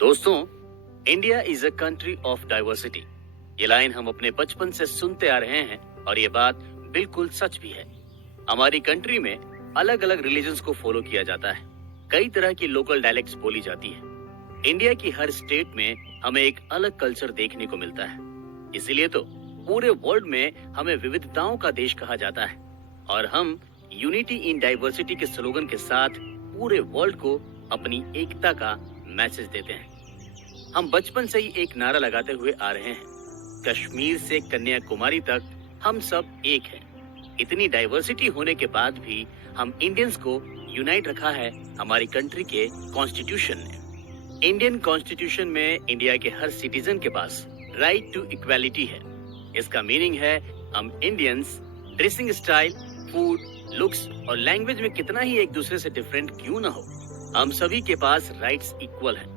दोस्तों, India is a country of diversity. ये line हम अपने बचपन से सुनते आ रहे हैं और ये बात बिल्कुल सच भी है। हमारी कंट्री में अलग अलग रिलीजन्स को फॉलो किया जाता है। कई तरह की लोकल डायलेक्ट्स बोली जाती है। इंडिया की हर स्टेट में हमें एक अलग कल्चर देखने को मिलता है। इसीलिए तो पूरे वर्ल्ड में हमें विविधताओं का देश कहा जाता है और हम यूनिटी इन डाइवर्सिटी के स्लोगन के साथ पूरे वर्ल्ड को अपनी एकता का मैसेज देते हैं। हम बचपन से ही एक नारा लगाते हुए आ रहे हैं, कश्मीर से कन्याकुमारी तक हम सब एक हैं। इतनी डाइवर्सिटी होने के बाद भी हम इंडियंस को यूनाइट रखा है हमारी कंट्री के कॉन्स्टिट्यूशन ने। इंडियन कॉन्स्टिट्यूशन में इंडिया के हर सिटीजन के पास राइट टू इक्वालिटी है। इसका मीनिंग है हम Indians dressing style, food, looks और लैंग्वेज में कितना ही एक दूसरे से डिफरेंट क्यों ना हो, हम सभी के पास राइट्स इक्वल हैं।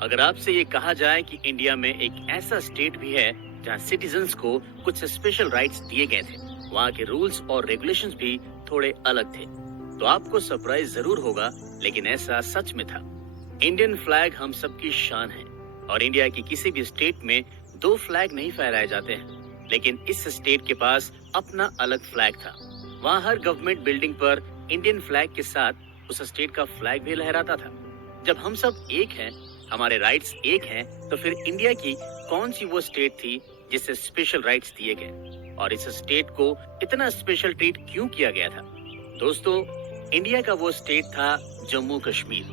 अगर आपसे ये कहा जाए कि इंडिया में एक ऐसा स्टेट भी है जहाँ सिटीजन्स को कुछ स्पेशल राइट्स दिए गए थे, वहाँ के रूल्स और रेगुलेशंस भी थोड़े अलग थे, तो आपको सरप्राइज जरूर होगा, लेकिन ऐसा सच में था। इंडियन फ्लैग हम सबकी शान है और इंडिया की किसी भी स्टेट में दो फ्लैग नहीं फहराए जाते हैं, लेकिन इस स्टेट के पास अपना अलग फ्लैग था। वहाँ हर गवर्नमेंट बिल्डिंग पर इंडियन फ्लैग के साथ उस स्टेट का फ्लैग भी लहराता था। जब हम सब एक हैं, हमारे राइट्स एक हैं, तो फिर इंडिया की कौन सी वो स्टेट थी जिससे स्पेशल राइट्स दिए गए और इस स्टेट को इतना स्पेशल ट्रीट क्यों किया गया था? दोस्तों, इंडिया का वो स्टेट था जम्मू कश्मीर,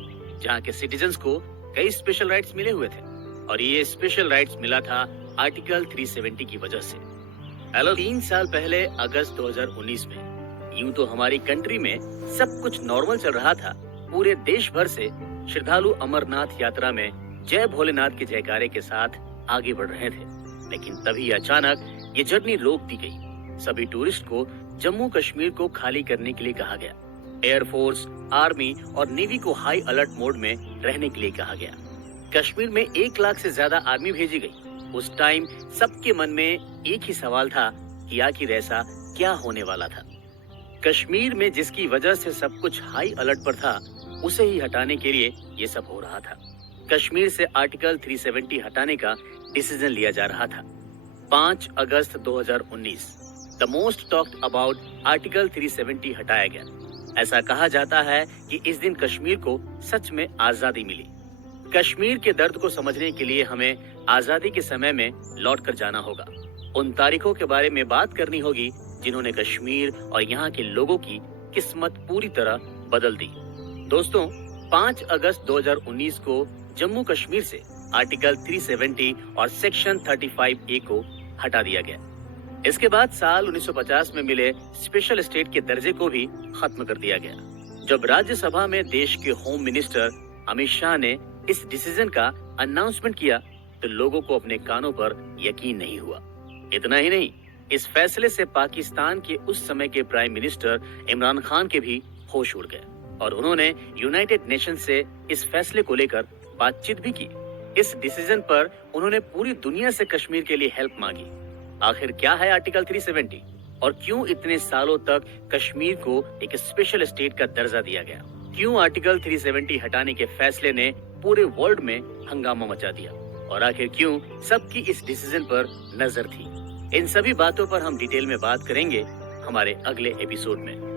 जहाँ के सिटीजन्स को कई स्पेशल राइट्स मिले हुए थे और ये स्पेशल राइट्स मिला था आर्टिकल 370 की वजह से। 3 साल पहले अगस्त 2019 में यूं तो हमारी कंट्री में सब कुछ नॉर्मल चल रहा था। पूरे देश भर से श्रद्धालु अमरनाथ यात्रा में जय भोलेनाथ के जयकारे के साथ आगे बढ़ रहे थे, लेकिन तभी अचानक ये जर्नी रोक दी गई। सभी टूरिस्ट को जम्मू कश्मीर को खाली करने के लिए कहा गया। एयरफोर्स, आर्मी और नेवी को हाई अलर्ट मोड में रहने के लिए कहा गया। कश्मीर में 1 लाख से ज्यादा आर्मी भेजी गई। उस टाइम सबके मन में एक ही सवाल था कि आखिर ऐसा क्या होने वाला था। कश्मीर में जिसकी वजह से सब कुछ हाई अलर्ट पर था, उसे ही हटाने के लिए ये सब हो रहा था। कश्मीर से आर्टिकल 370 हटाने का डिसीजन लिया जा रहा था। 5 अगस्त 2019 the most talked about article 370 हटाया गया। ऐसा कहा जाता है कि इस दिन कश्मीर को सच में आजादी मिली। कश्मीर के दर्द को समझने के लिए हमें आजादी के समय में लौट कर जाना होगा। उन तारीखों के बारे में बात करनी होगी जिन्होंने कश्मीर और यहाँ के लोगों की किस्मत पूरी तरह बदल दी। दोस्तों, 5 अगस्त 2019 को जम्मू कश्मीर से आर्टिकल 370 और सेक्शन 35A को हटा दिया गया। इसके बाद साल 1950 में मिले स्पेशल स्टेट के दर्जे को भी खत्म कर दिया गया। जब राज्यसभा में देश के होम मिनिस्टर अमित शाह ने इस डिसीजन का अनाउंसमेंट किया, तो लोगों को अपने कानों पर यकीन नहीं हुआ। इतना ही नहीं, इस फैसले से पाकिस्तान के उस समय के प्राइम मिनिस्टर इमरान खान के भी होश उड़ गए और उन्होंने यूनाइटेड नेशन से इस फैसले को लेकर बातचीत भी की। इस डिसीजन पर उन्होंने पूरी दुनिया से कश्मीर के लिए हेल्प मांगी। आखिर क्या है आर्टिकल 370 और क्यों इतने सालों तक कश्मीर को एक स्पेशल स्टेट का दर्जा दिया गया? क्यों आर्टिकल 370 हटाने के फैसले ने पूरे वर्ल्ड में हंगामा मचा दिया और आखिर क्यों सबकी इस डिसीजन पर नजर थी? इन सभी बातों पर हम डिटेल में बात करेंगे हमारे अगले एपिसोड में।